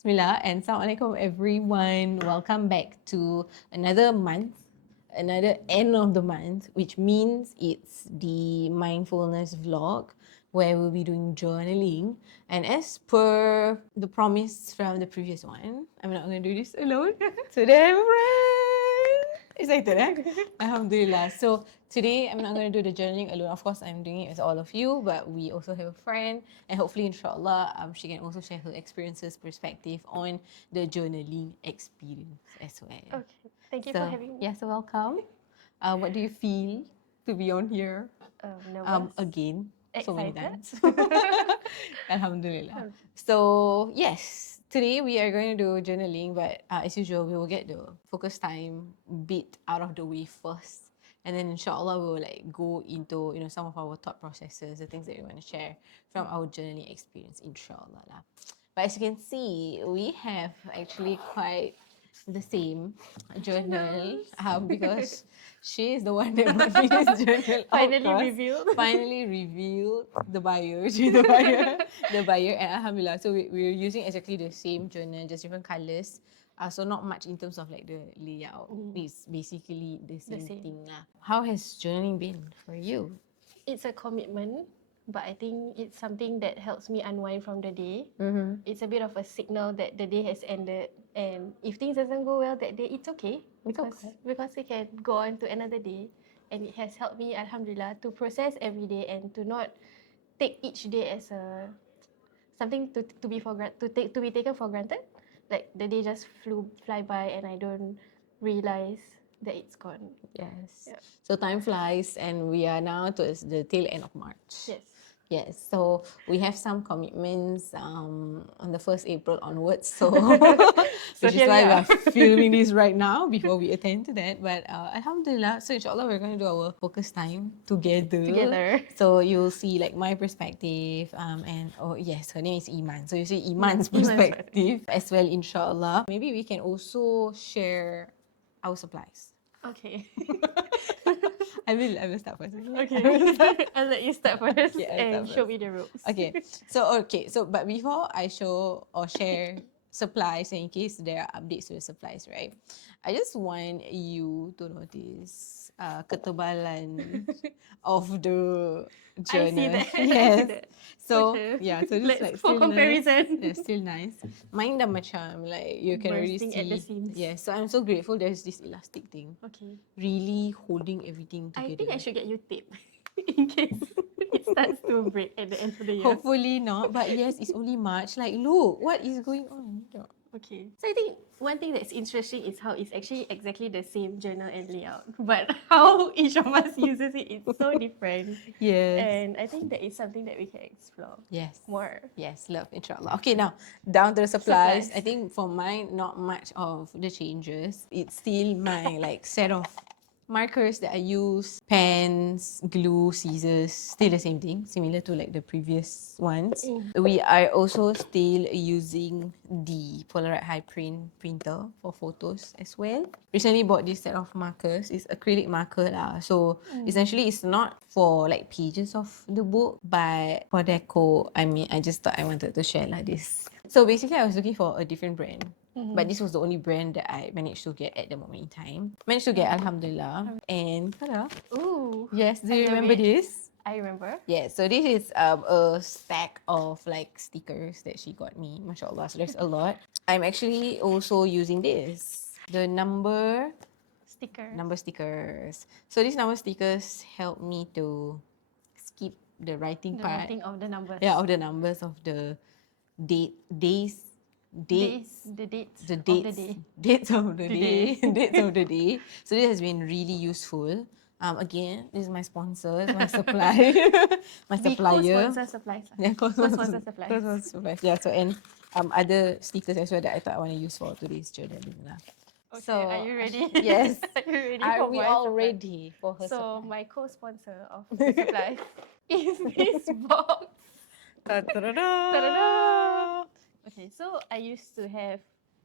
Bismillah and Assalamualaikum everyone. Welcome back to another month, another end of the month, which means it's the mindfulness vlog where we'll be doing journaling. And as per the promise from the previous one, I'm not going to do this alone. Today I'm a friend. Excited, eh? Alhamdulillah. So today I'm not going to do the journaling alone. Of course, I'm doing it with all of you, but we also have a friend, and hopefully, inshallah, she can also share her experiences, perspective on the journaling experience as well. Okay, thank you for having me. Yeah, so welcome. What do you feel to be on here Nervous, again? So many excited. times. Alhamdulillah. So yes, today we are going to do journaling, but as usual, we will get the focus time bit out of the way first. And then inshallah we will like go into some of our thought processes, the things that we want to share from our journaling experience, inshallah lah. But as you can see, we have actually quite the same journal because she is the one that brought me this journal. Finally revealed the buyer, the buyer, and alhamdulillah. So we're using exactly the same journal, just different colors. So not much in terms of like the layout. It's basically the same thing lah. How has journaling been for you? It's a commitment, but I think it's something that helps me unwind from the day. It's a bit of a signal that the day has ended, and if things doesn't go well that day, it's okay because we can go on to another day, and it has helped me, alhamdulillah, to process every day and to not take each day as a something to be taken for granted. Like the day just fly by and I don't realize that it's gone. Yes. Yeah. So time flies, and we are now towards the tail end of March. Yes. Yes, so we have some commitments on the 1st April onwards. So, which is why we are filming this right now before we attend to that. But alhamdulillah, so inshallah we're going to do our focus time together. So you'll see like my perspective and oh yes, her name is Iman. So you see Iman's perspective as well, inshallah. Maybe we can also share our supplies. Okay. I will start first. Okay. I'll let you start first and show me the ropes. Okay. So but before I show or share supplies, and in case there are updates to the supplies, right? I just want you to notice ketebalan of the journal. I see that. Yes. I see that. So Okay. yeah, so this like for still comparison. nice. Yeah, still nice. Mine dah macam like you can already Bursting see. at the seams. Yeah, so I'm so grateful there's this elastic thing. Okay. Really holding everything together. I think I should get you tape in case it starts to break at the end of the year. Hopefully not, but yes, it's only March. Like, look, what is going on? Okay. So I think one thing that's interesting is how it's actually exactly the same journal and layout, but how each of us uses it is so different. Yes. And I think that is something that we can explore more. Yes, love, inshallah. Okay, now down to the supplies. I think for mine, not much of the changes. It's still my like set of markers that I use, pens, glue, scissors, still the same thing, similar to like the previous ones. We are also still using the Polaroid high print printer for photos as well. Recently bought this set of markers. It's acrylic marker lah. So essentially it's not for like pages of the book, but for deco. I mean, I just thought I wanted to share like this. So basically I was looking for a different brand. But this was the only brand that I managed to get at the moment in time. Managed to get, alhamdulillah. And tada. Ooh. Yes, do you remember this? I remember. Yeah, so this is a stack of like stickers that she got me, mashallah. So there's a lot. I'm actually also using this, the number stickers. So these number stickers help me to skip the writing part. The writing of the numbers. Yeah, of the numbers of the dates of the day. Dates of the day. So this has been really useful. Again, this is my sponsor, my supply, my supplier. Co-sponsor supplies. Yeah, Co-sponsor supplies. Co-sponsor supplies. Yeah, so and other stickers as well that I thought I want to use for today's journaling lah. Okay, So are you ready? Yes. Are you ready Are for we my all supply? ready for her So supply? my co-sponsor of the supplies is this box. Ta-da-da! Okay, so I used to have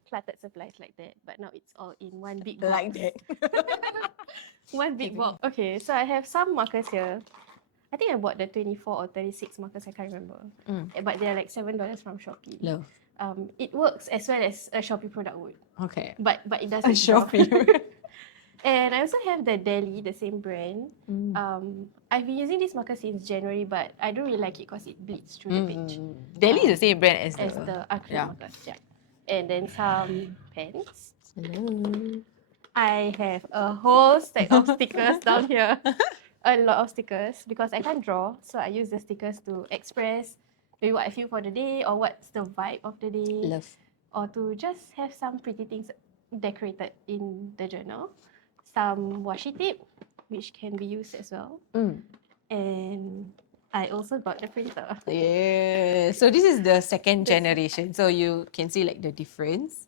cluttered supplies like that, but now it's all in one big box. Like that. One big box. Okay, so I have some markers here. I think I bought the 24 or 36 markers, I can't remember. But they're like $7 from Shopee. Love. It works as well as a Shopee product would. Okay. But it does A its job. Shopee. And I also have the Deli, the same brand. I've been using this marker since January, but I don't really like it because it bleeds through the page. Delhi is the same brand as the acrylic yeah. markers. Yeah. And then some pens. Hello. I have a whole stack of stickers down here. A lot of stickers because I can't draw, so I use the stickers to express maybe what I feel for the day or what's the vibe of the day. Love. Or to just have some pretty things decorated in the journal. Some washi tape, which can be used as well. And I also got the printer. Yeah. So this is the second generation. So you can see like the difference.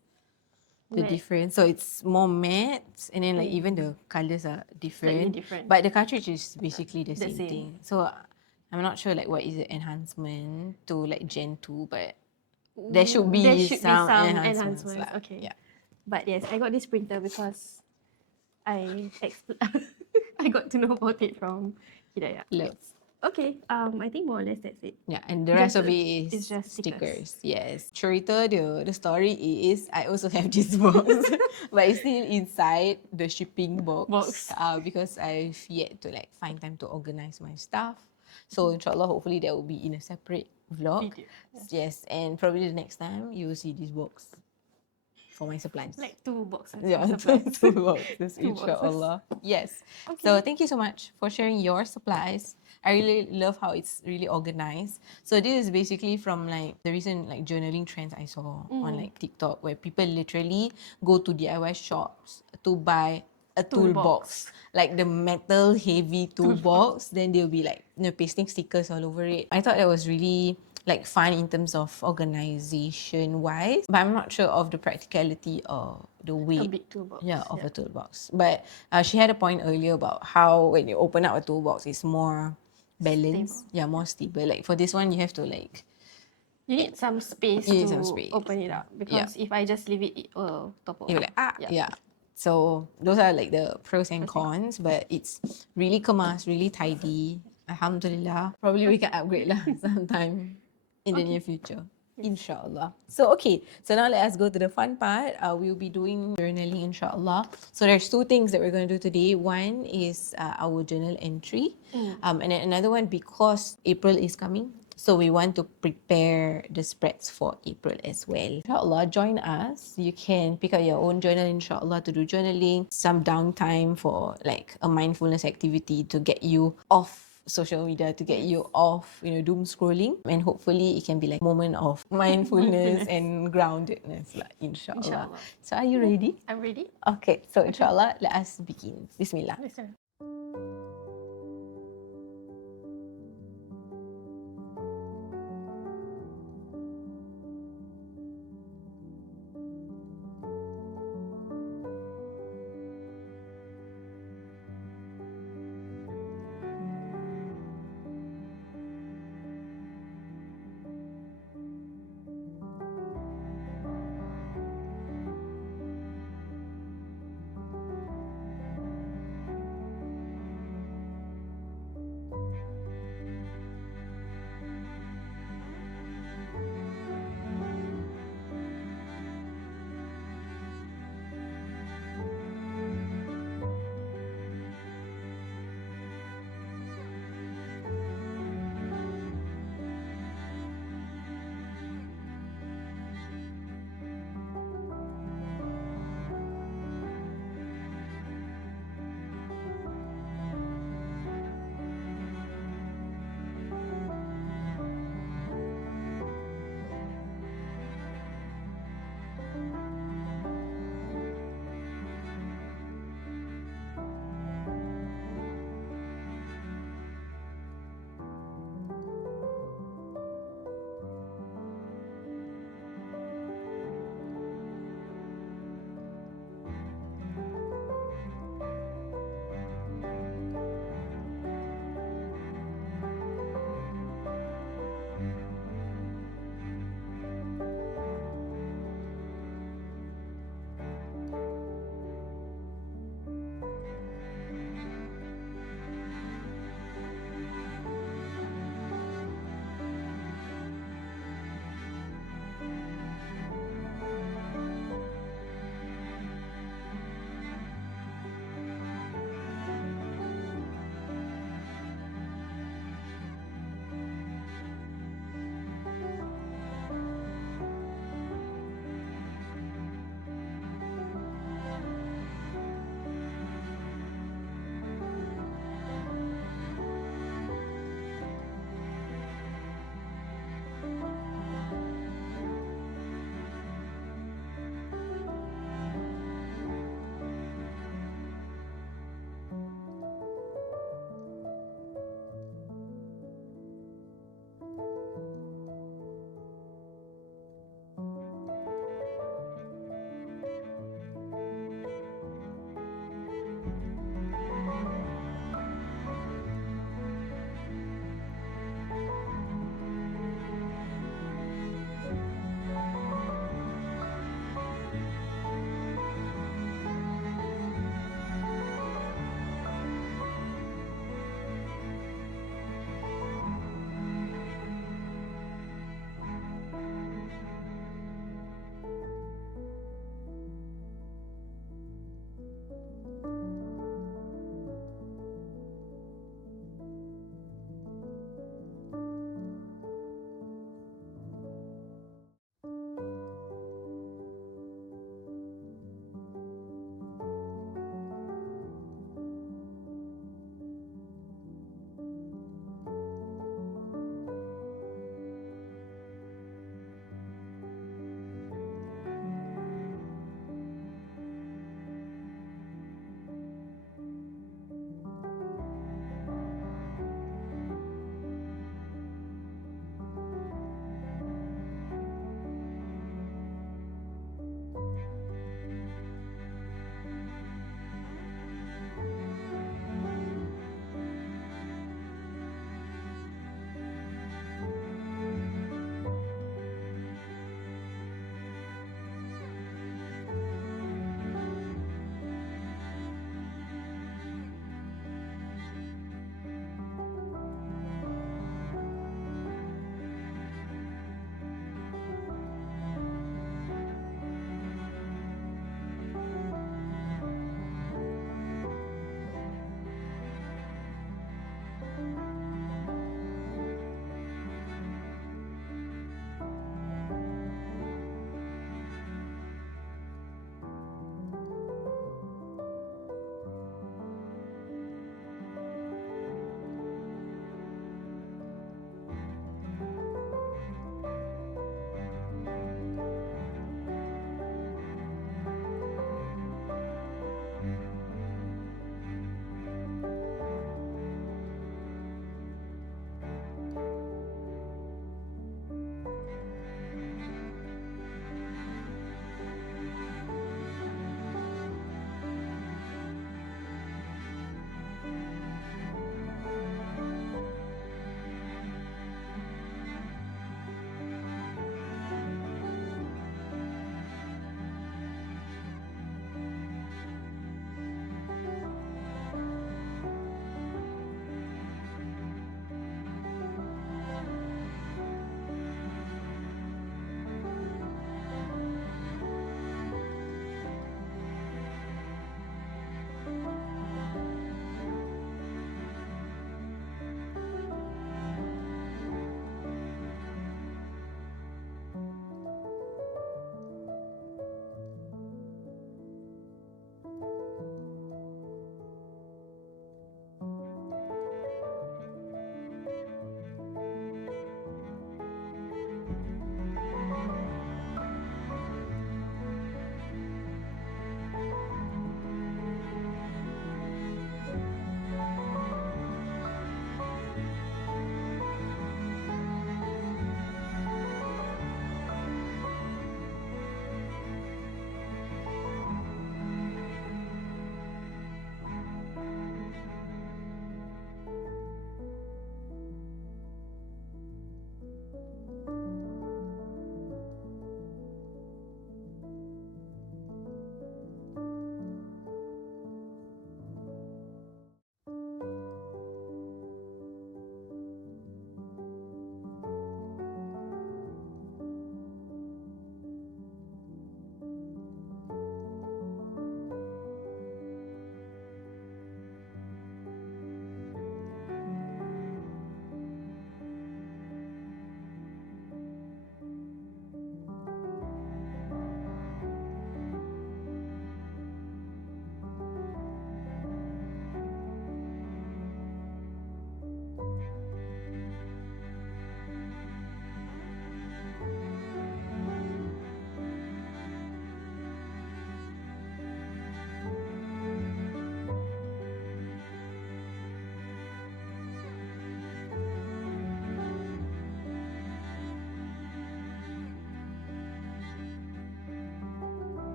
So it's more matte, and then like even the colors are different. Slightly different. But the cartridge is basically the same same. thing. So I'm not sure like what is the enhancement to like Gen 2, but there should be some enhancements lah. Okay. Yeah. But yes, I got this printer because I I got to know about it from Hidayah. Love. Okay, I think more or less that's it. Yeah, and the rest of it is it's just stickers. Yes. Cerita the story is I also have this box, but it's still inside the shipping box. Because I've yet to like find time to organize my stuff. So inshallah, hopefully that will be in a separate vlog. Video. Yes, and probably the next time you will see this box for my supplies. Like 2 boxes. Yeah, of supplies. 2 boxes, 2 inshallah. Yes. Okay. So thank you so much for sharing your supplies. I really love how it's really organized. So this is basically from like the recent like journaling trends I saw on like TikTok, where people literally go to DIY shops to buy a toolbox, like the metal heavy toolbox. Then they'll be like pasting stickers all over it. I thought that was really like fun in terms of organization wise, but I'm not sure of the practicality or the weight. A big toolbox. Yeah, of a toolbox. But she had a point earlier about how when you open up a toolbox, it's more balanced. Stable. Yeah, more stable. Like for this one, you have to like You need some space You need to some space. open it up because if I just leave it will topple. you're like yeah. So those are like the pros and cons, but it's really kemas, really tidy. Alhamdulillah. Probably we can upgrade lah sometime in the near future. Inshallah. So so now let us go to the fun part. We'll be doing journaling inshallah. So there's 2 things that we're going to do today. One is our journal entry, and then another one, because April is coming, so we want to prepare the spreads for April as well. Inshallah, join us. You can pick up your own journal inshallah to do journaling, some downtime for like a mindfulness activity to get you off social media, to get you off, doom scrolling, and hopefully it can be like moment of mindfulness and groundedness, like, inshallah. So are you ready? I'm ready. Okay, so inshallah, let us begin. Bismillah. Yes, sir.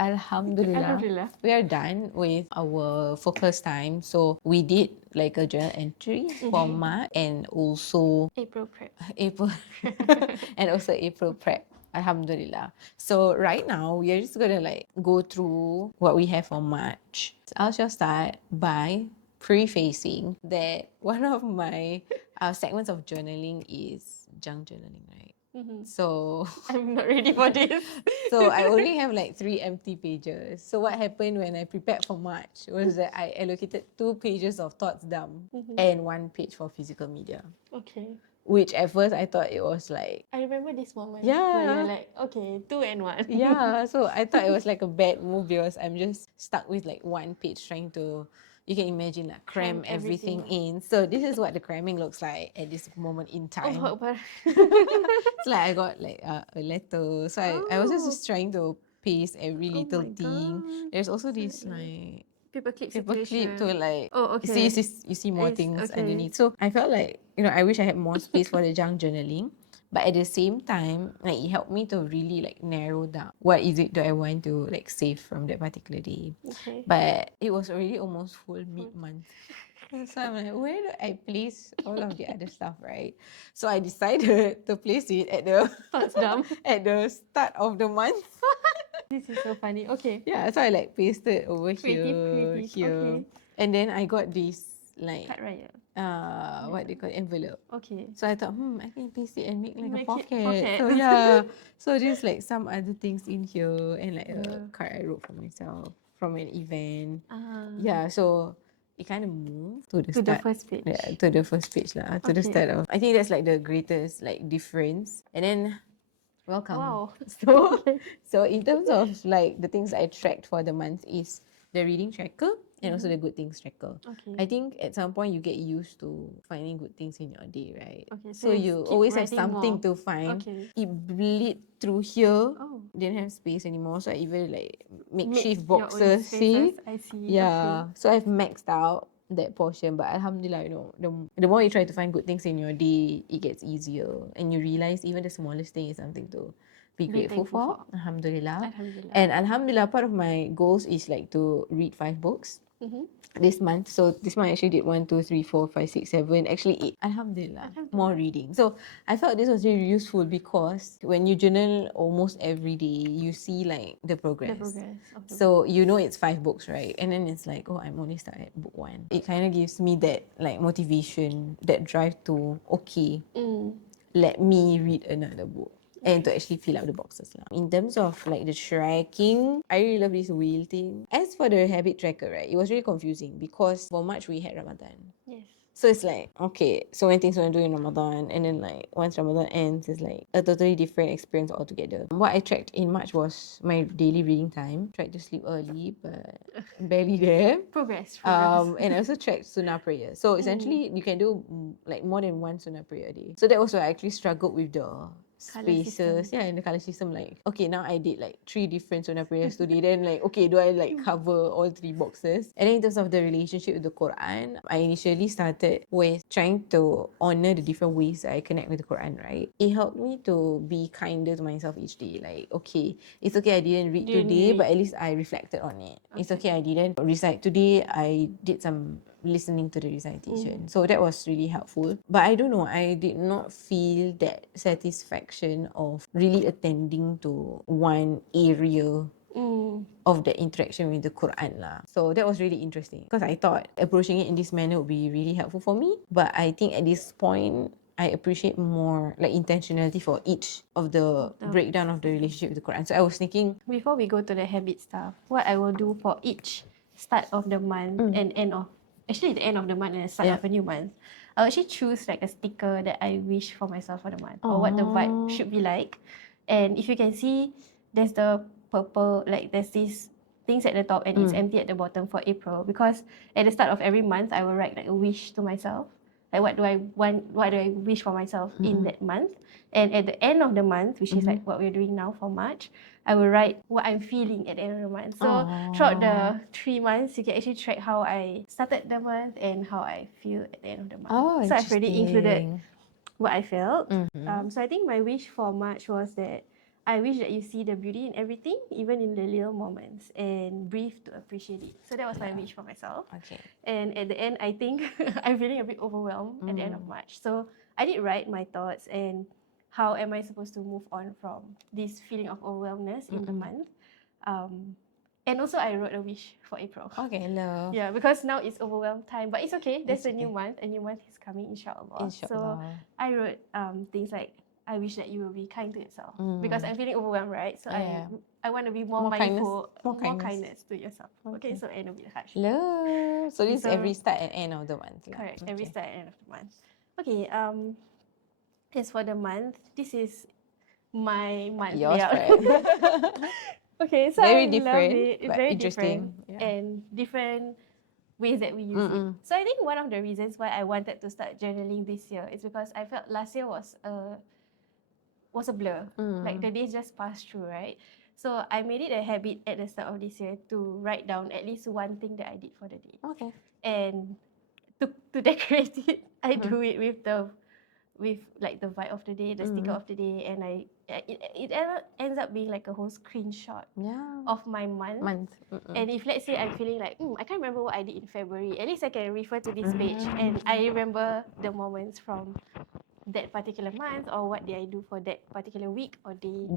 Alhamdulillah. Alhamdulillah. We are done with our focus time. So we did like a journal entry for March and also April prep. April and also April prep. Alhamdulillah. So right now we are just gonna like go through what we have for March. I shall start by prefacing that one of my segments of journaling is junk journaling, right? So I'm not ready for this. so I only have like 3 empty pages. So what happened when I prepared for March was that I allocated 2 pages of thoughts dump and 1 page for physical media. Okay. Which at first I thought it was like, I remember this moment. Yeah. Where you're like, okay, 2 and 1. yeah. So I thought it was like a bad move because I'm just stuck with like 1 page trying to, you can imagine like cram Cram everything everything. in. So this is what the cramming looks like at this moment in time. Oh, but It's like I got like a letter. So I was just trying to paste every little my thing. God. There's also this like paperclip paper clip situation. to like Oh, okay. you see more It's things okay. underneath. So I felt like, I wish I had more space for the junk journaling. But at the same time, like it helped me to really like narrow down what is it that I want to like save from that particular day. Okay. But it was already almost full mid-month. So I'm like, where do I place all of the other stuff, right? So I decided to place it at the Thoughts dumb. at the start of the month. This is so funny. Okay. Yeah, so I like pasted over Creative. here. Okay. And then I got this like Cut raya. what they call it, envelope. Okay. So I thought, I can paste it and make like Make a it pocket. pocket. So yeah. So just like some other things in here and like a Yeah. card I wrote for myself from an event. Ah. Yeah, so it kind of moved to the To the start. first page. Yeah, to the first page lah. To the Okay. start of. I think that's like the greatest like difference. And then welcome. Wow. So so in terms of like the things I tracked for the month is the reading tracker and also the good things tracker. Okay. I think at some point you get used to finding good things in your day, right? Okay, So so you you keep always have writing something more. to find. Okay. It bleed through here. Oh. Didn't have space anymore, so I even like makeshift Make your own boxes. See? spaces. I see. Yeah. So I've maxed out that portion, but alhamdulillah, the more you try to find good things in your day, it gets easier, and you realize even the smallest thing is something to be grateful thankful for. for. Alhamdulillah. Alhamdulillah. And alhamdulillah, part of my goals is like to read 5 books this month. So this month I actually did 1, 2, 3, 4, 5, 6, 7, actually 8. Alhamdulillah, more reading. So I felt this was really useful because when you journal almost every day, you see like the progress. The progress of the So you know it's 5 books, right? And then it's like, oh, I'm only started at book 1. It kind of gives me that like motivation, that drive to, okay, let me read another book. And to actually fill up the boxes lah. In terms of like the tracking, I really love this wheel thing. As for the habit tracker, right, it was really confusing because for March we had Ramadan. Yes. So it's like, okay, so many things we want to do in Ramadan, and then like once Ramadan ends, it's like a totally different experience altogether. What I tracked in March was my daily reading time. Tried to sleep early, but barely there. Progress. And I also tracked sunnah prayer. So essentially, you can do like more than one sunnah prayer a day. So that was why I actually struggled with the spaces, system. and the color system. Like, okay, now I did like 3 different sunnah prayers today. Then like, okay, do I like cover all 3 boxes? And then in terms of the relationship with the Quran, I initially started with trying to honor the different ways that I connect with the Quran, right? It helped me to be kinder to myself each day. Like, okay, it's okay I didn't read today, but at least I reflected on it. It's okay I didn't recite today, I did some listening to the recitation. So that was really helpful. But I don't know, I did not feel that satisfaction of really attending to one area of the interaction with the Quran lah. So that was really interesting because I thought approaching it in this manner would be really helpful for me. But I think at this point, I appreciate more like intentionality for each of the breakdown of the relationship with the Quran. So I was thinking, before we go to the habit stuff, what I will do for each start of the month and end of, actually the end of the month and the start of a new month, I'll actually choose like a sticker that I wish for myself for the month or what the vibe should be like. And if you can see, there's the purple, like there's these things at the top and it's empty at the bottom for April, because at the start of every month I will write like a wish to myself, like what do I want, what do I wish for myself in that month. And at the end of the month, which is like what we're doing now for March, I will write what I'm feeling at the end of the month. So throughout the 3 months, you can actually track how I started the month and how I feel at the end of the month. So I've already included what I felt. So I think my wish for March was that I wish that you see the beauty in everything, even in the little moments, and breathe to appreciate it. So that was my wish for myself. Okay. And at the end, I think I'm feeling a bit overwhelmed at the end of March. So I did write my thoughts and how am I supposed to move on from this feeling of overwhelmness in the month. And also I wrote a wish for April. Okay, love. Yeah, because now it's overwhelmed time, but it's okay. There's It's a new okay. month. A new month is coming, inshallah. So Inshallah. I wrote things like, I wish that you will be kind to yourself because I'm feeling overwhelmed, right? So Yeah. I want to be more More kindness. mindful, More more kindness. kindness to yourself. Okay, so end of it harsh. Love. So this is So- every start and end of the month. Lah. Correct. Every start and end of the month. Okay. As for the month, this is my month Yours, layout. right? Okay, so Very I different, love it. It's but very interesting. different Yeah. and different ways that we use it. So I think one of the reasons why I wanted to start journaling this year is because I felt last year was a blur. Like the days just passed through, right? So I made it a habit at the start of this year to write down at least one thing that I did for the day. Okay. And to decorate it, I do it with like the vibe of the day, the sticker of the day, and it ends up being like a whole screenshot of my month. And if let's say I'm feeling like I can't remember what I did in February, at least I can refer to this page and I remember the moments from that particular month or what did I do for that particular week or day.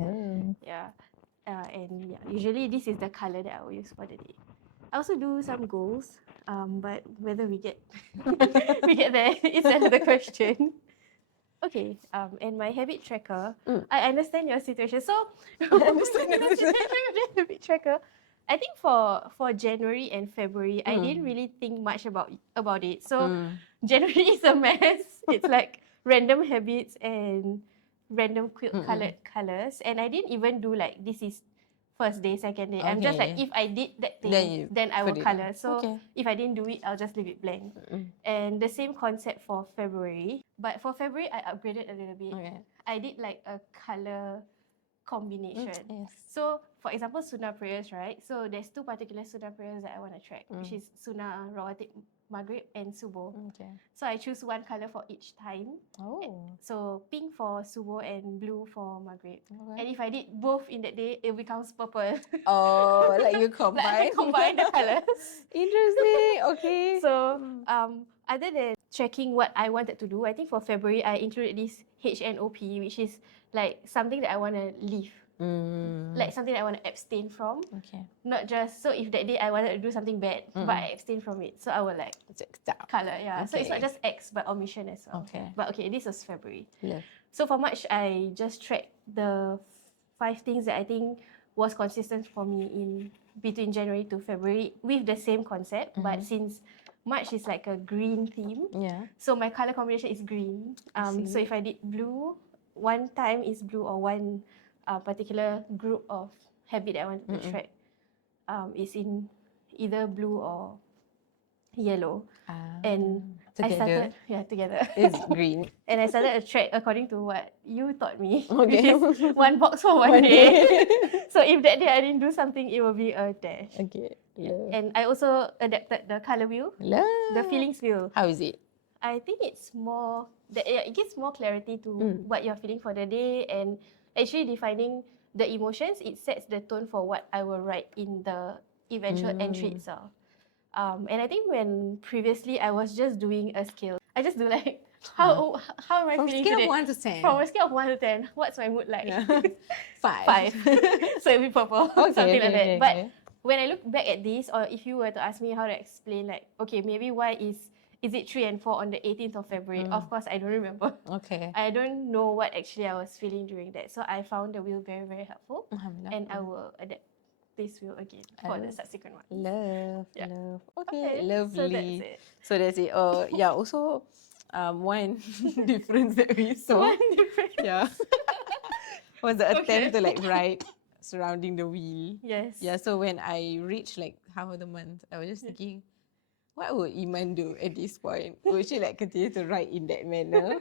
Usually this is the color that I will use for the day. I also do some goals, but whether we get we get there is another question. Okay, and my habit tracker, I understand your situation. So, I understand your situation with the habit tracker. I think for January and February, I didn't really think much about it. So, January is a mess. It's like random habits and random colored colors. And I didn't even do like, this is first day, second day. I'm just like, Okay. if I did that thing, then I will put it color. down. So Okay. if I didn't do it, I'll just leave it blank. And the same concept for February. But for February, I upgraded a little bit. Okay. I did like a color combination. Yes. So for example, Sunnah prayers, right? So there's two particular Sunnah prayers that I want to track, which is Sunnah Rawatib Maghrib and Subuh. Okay. So I choose one color for each time. Oh. So pink for Subuh and blue for Maghrib. Okay. And if I did both in that day, it becomes purple. Oh, like you Like I combine. can combine the colors. Interesting. Okay. So other than checking what I wanted to do, I think for February I included this HNOP, which is like something that I want to leave. Like something that I want to abstain from. Okay. Not just, so if that day I wanted to do something bad, but I abstain from it. So I will like color, yeah. So it's not Okay. just X, but omission as well. Okay. But okay, this was February. Love. So for March, I just tracked the 5 things that I think was consistent for me in between January to February with the same concept. But since March is like a green theme, Yeah. so my color combination is green. So if I did blue, one time is blue or one particular group of habit that I wanted to track is in either blue or yellow. And I started together. It's green. And I started a track according to what you taught me, Okay. which is one box for one day. So if that day I didn't do something, it will be a dash. Okay. Love. And I also adapted the color wheel, Love. the feelings wheel. How is it? I think it's more it gives more clarity to what you're feeling for the day, and actually defining the emotions. It sets the tone for what I will write in the eventual entry itself. And I think when previously I was just doing a scale, I just do like how am I From feeling scale today? of 1 to 10. From a scale of 1 to 10, what's my mood like? Yeah. 5. 5. So it'll be purple, Okay, something like that. okay, But okay. when I look back at this, or if you were to ask me how to explain, like, okay, maybe why is it 3 and 4 on the 18th of February? Of course, I don't remember. Okay. I don't know what actually I was feeling during that. So I found the wheel very, very helpful. Alhamdulillah. And I will adapt this wheel again for the subsequent one. Love, Yeah. love. Okay, So lovely. that's it. So that's it. Yeah. Also, one difference that we saw. One different. Yeah. Was the attempt Okay. to like write surrounding the wheel. Yes. Yeah. So when I reached like half of the month, I was just thinking, what would Iman do at this point? Would she like continue to write in that manner,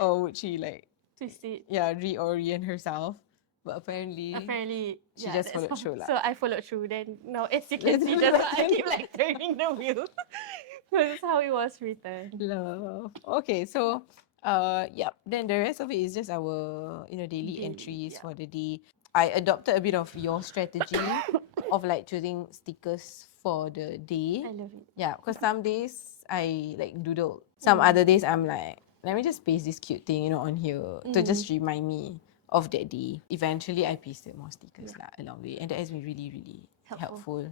or would she like Twist it. reorient herself? But apparently she just that's followed how- through lah. So I followed through. Then now, as you can see, just I keep like turning the wheel. That's how it was written. Love. Okay, so Yep. Then the rest of it is just our, daily entries Yeah. for the day. I adopted a bit of your strategy of like choosing stickers for the day. I love it. Yeah, because some days I like doodle. Some other days I'm like, let me just paste this cute thing, on here to just remind me of that day. Eventually, I pasted more stickers along the way, and that has been really, really helpful.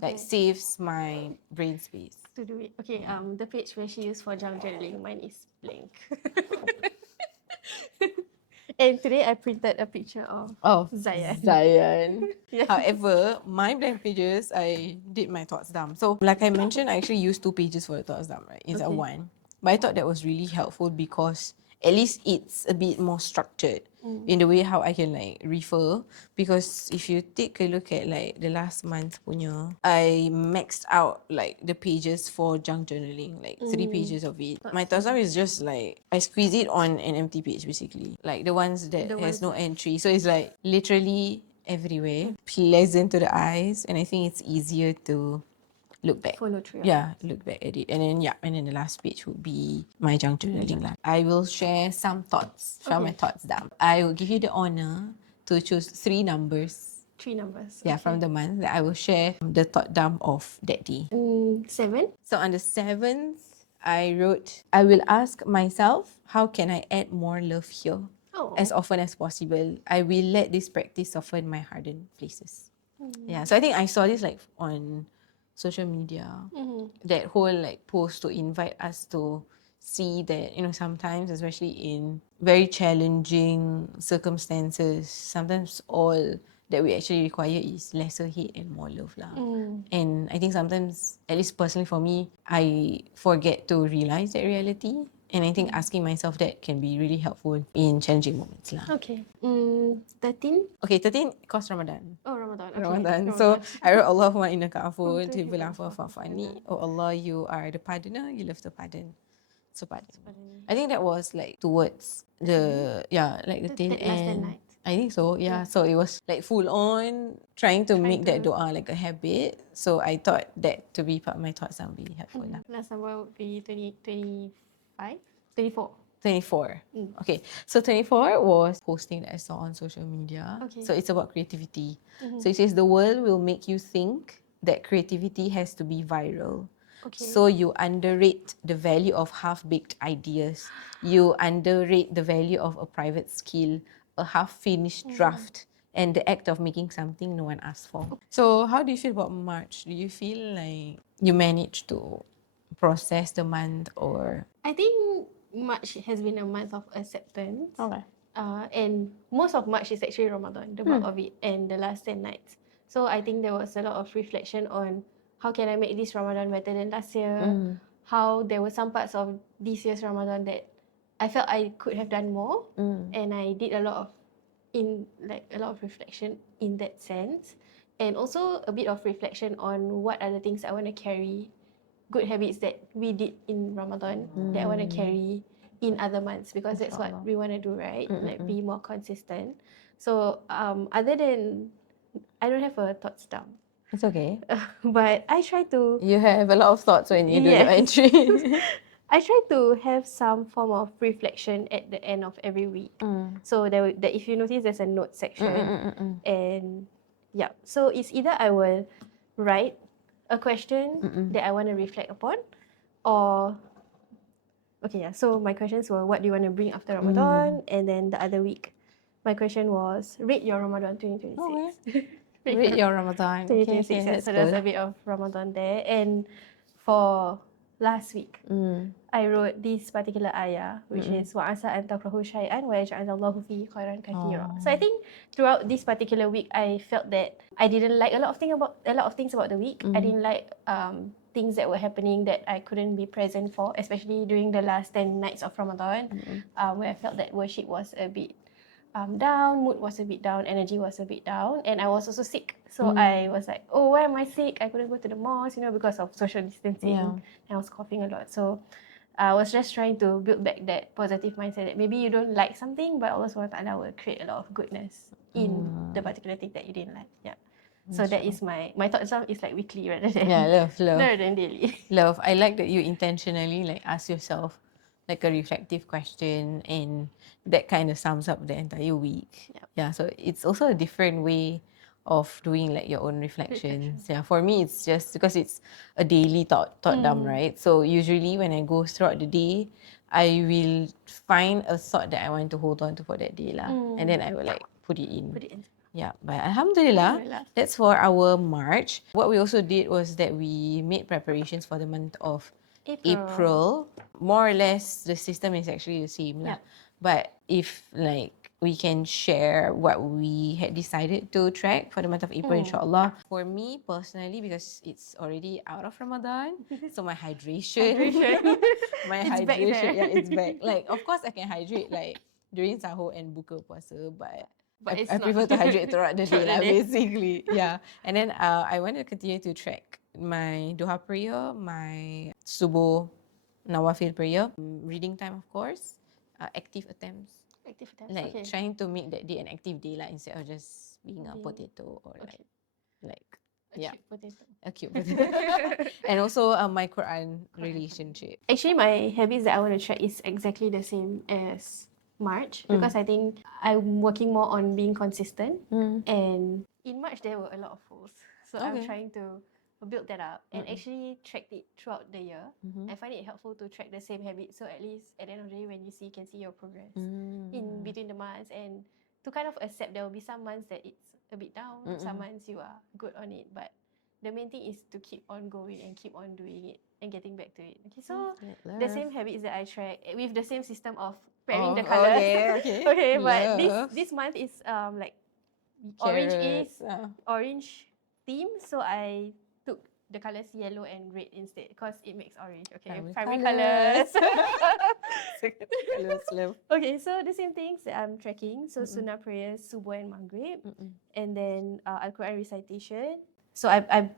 Like Okay. saves my brain space. To do it. Okay, the page where she used for junk journaling, mine is blank. And today I printed a picture of Zayan. Zion. Yeah. However, my blank pages, I did my thoughts dump. So, like I mentioned, I actually used 2 pages for the thoughts dump, right? Instead of Okay. one. But I thought that was really helpful because at least it's a bit more structured in the way how I can like refer. Because if you take a look at like the last month punya, I maxed out like the pages for junk journaling, like 3 pages of it. My thoughts dump is just like I squeeze it on an empty page basically, like the ones that The has ones no that- entry. So it's like literally everywhere, pleasant to the eyes, and I think it's easier to look back. Follow through. Yeah, look back at it. And then the last page would be my junk journaling lah. I will share some thoughts, share my Okay. thoughts down. I will give you the honor to choose 3 numbers, 3 numbers. yeah, from the month that I will share the thought dump of that day. 7. So on the 7th, I wrote, I will ask myself, how can I add more love here? Oh. As often as possible. I will let this practice soften my hardened places. Yeah, so I think I saw this like on social media, that whole like post to invite us to see that, sometimes, especially in very challenging circumstances, sometimes all that we actually require is lesser hate and more love lah. And I think sometimes, at least personally for me, I forget to realize that reality. And I think asking myself that can be really helpful in challenging moments lah. Okay. 13. Okay, 13 cause Ramadan. Oh, Ramadan. Okay. Ramadan. So I wrote Allahumma innaka afuwun Oh, tuhibbul afwa fa'fu anni. Oh Allah, you are the pardoner, you love to pardon. So pardon. I think that was like towards the like the tail last 10 end. nights. I think so, yeah. So it was like full on trying to make that to- dua like a habit. So I thought that to be part of my thoughts that would be helpful lah. Last number would be 25? 24. 24. Okay. So 24 was posting that I saw on social media. Okay. So it's about creativity. So it says the world will make you think that creativity has to be viral. Okay. So you underrate the value of half-baked ideas. You underrate the value of a private skill, a half-finished draft, and the act of making something no one asked for. So how do you feel about March? Do you feel like you managed to process the month, or I think March has been a month of acceptance. okay? And most of March is actually Ramadan, the bulk of it, and the last 10 nights. So I think there was a lot of reflection on how can I make this Ramadan better than last year? How there were some parts of this year's Ramadan that I felt I could have done more, and I did a lot of reflection in that sense, and also a bit of reflection on what are the things I want to carry, good habits that we did in Ramadan that I want to carry in other months, because that's what we want to do, right? Like be more consistent. So other than, I don't have a thoughts dump, It's okay. but I try to You have a lot of thoughts when you do your Yes. entry. I try to have some form of reflection at the end of every week. So if you notice, there's a note section, and yeah. So it's either I will write a question that I want to reflect upon, or okay, yeah. So my questions were, what do you want to bring after Ramadan? And then the other week, my question was, rate your Ramadan 2026. Read your Ramadan. Okay, 2026. that's So there's a good. bit of Ramadan there. And for last week, I wrote this particular ayah, which is وَعَسَىٰ أَن تَكْرَهُوا شَيْئًا وَيَجْعَلَ اللَّهُ فِيهِ خَيْرًا كَثِيرًا. So I think throughout this particular week, I felt that I didn't like a lot of things about the week. I didn't like things that were happening that I couldn't be present for, especially during the last 10 nights of Ramadan, where I felt that worship was a bit down, mood was a bit down, energy was a bit down, and I was also sick. So I was like, oh, why am I sick? I couldn't go to the mosque, because of social distancing. Yeah. And I was coughing a lot. So I was just trying to build back that positive mindset that maybe you don't like something, but Allah SWT will create a lot of goodness in the particular thing that you didn't like. Yeah. So that is my thought itself is like weekly rather than Yeah, love. rather than daily. Love. I like that you intentionally like ask yourself, like a reflective question, and that kind of sums up the entire week. Yep. Yeah, so it's also a different way of doing like your own reflections. Yeah, for me it's just because it's a daily thought dump, right? So usually when I go throughout the day, I will find a thought that I want to hold on to for that day lah, and then I will like put it in. Yeah, but Alhamdulillah, that's for our March. What we also did was that we made preparations for the month of April. More or less, the system is actually the same lah. But if like we can share what we had decided to track for the month of April, inshallah. For me personally, because it's already out of Ramadan, so my hydration, my It's back hydration, there. yeah, it's back. Like, of course, I can hydrate like during sahur and buka puasa, but But I it's prefer not. to hydrate throughout the day, Throughout the lah, day. basically. Yeah. And then I want to continue to track my duha prayer, my subuh nawafil prayer, reading time, of course, active attempts. Active attempts. Like Okay. trying to make that day an active day, like instead of just being a potato or like A cute potato. a cute potato. And also my Quran relationship. Actually, my habits that I want to track is exactly the same as March because I think I'm working more on being consistent. And in March, there were a lot of falls. So I'm Okay. trying to build that up and actually track it throughout the year. I find it helpful to track the same habit. So at least at the end of the day, when you can see your progress in between the months, and to kind of accept there will be some months that it's a bit down, some months you are good on it. But the main thing is to keep on going and keep on doing it and getting back to it. Okay, so the same habits that I track with the same system of pairing the colors. Okay. Okay, but Love. this month is like Carrots. orange theme, so I took the colors yellow and red instead because it makes orange. Okay, primary colors. Colors, love. Okay, so the same things that I'm tracking. So sunnah prayers, subuh and maghrib, and then Al-Quran recitation. So I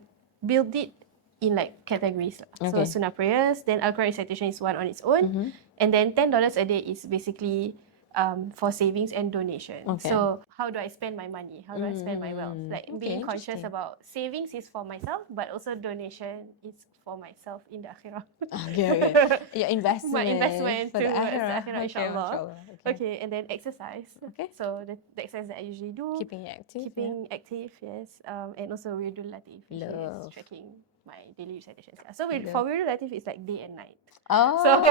built it in like categories. So sunnah prayers, then Al-Quran recitation is one on its own, and then $10 a day is basically for savings and donation. Okay. So how do I spend my money? How do I spend my wealth? Like being conscious about savings is for myself, but also donation is for myself in the akhirah. Okay. Your investment. My investment for the towards the akhirah. akhirah, Okay, inshallah. mashallah. Okay, and then exercise. Okay. So the exercise that I usually do. Keeping it active. Keeping active, yes. And also Wirdul Latif, which Love. is tracking my daily recitations. So for Wirdul Latif, it's like day and night. Oh. So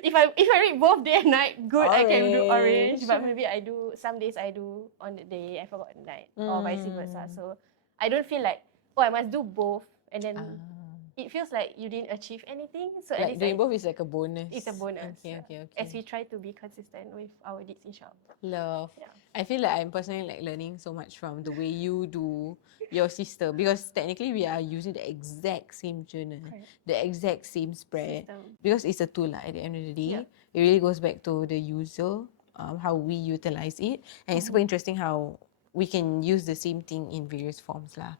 if I read both day and night, good, I can do orange. But maybe I do, some days I do on the day, I forgot the night, or vice versa. So I don't feel like, oh, I must do both, and then it feels like you didn't achieve anything. So at Like least doing both is like a bonus. it's a bonus. Okay. As we try to be consistent with our deeds, inshallah. Love. Yeah. I feel like I'm personally like learning so much from the way you do your sister, because technically we are using the exact same journal, the exact same spread, because it's a tool lah, at the end of the day. It really goes back to the user, how we utilize it, and it's super interesting how we can use the same thing in various forms lah.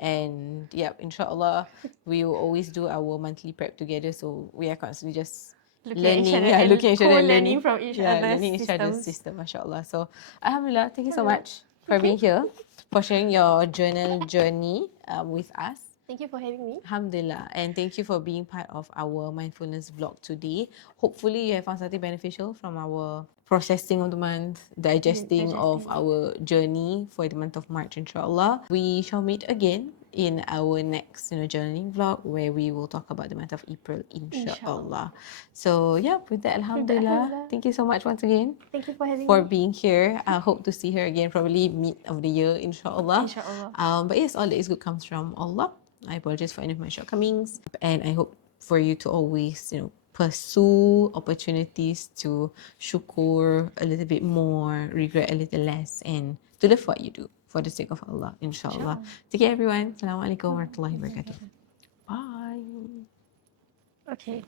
And inshallah, we will always do our monthly prep together, so we are constantly just learning, looking at each other, learning from each other's learning each other's systems. system, mashallah. So, alhamdulillah, thank you so much for being here, for sharing your journal journey with us. Thank you for having me. Alhamdulillah, and thank you for being part of our mindfulness vlog today. Hopefully, you have found something beneficial from our processing of the month, digesting of our journey for the month of March, inshallah. We shall meet again in our next journaling vlog, where we will talk about the month of April, inshallah. So with that, alhamdulillah, thank you so much once again. Thank you for having for me. being here. I hope to see her again probably mid of the year, inshallah. Inshallah. But yes, all that is good comes from Allah. I apologize for any of my shortcomings, and I hope for you to always, pursue opportunities to shukur a little bit more, regret a little less, and to live what you do for the sake of Allah, inshallah. Take care, everyone. Assalamualaikum warahmatullahi wabarakatuh. Bye. Okay.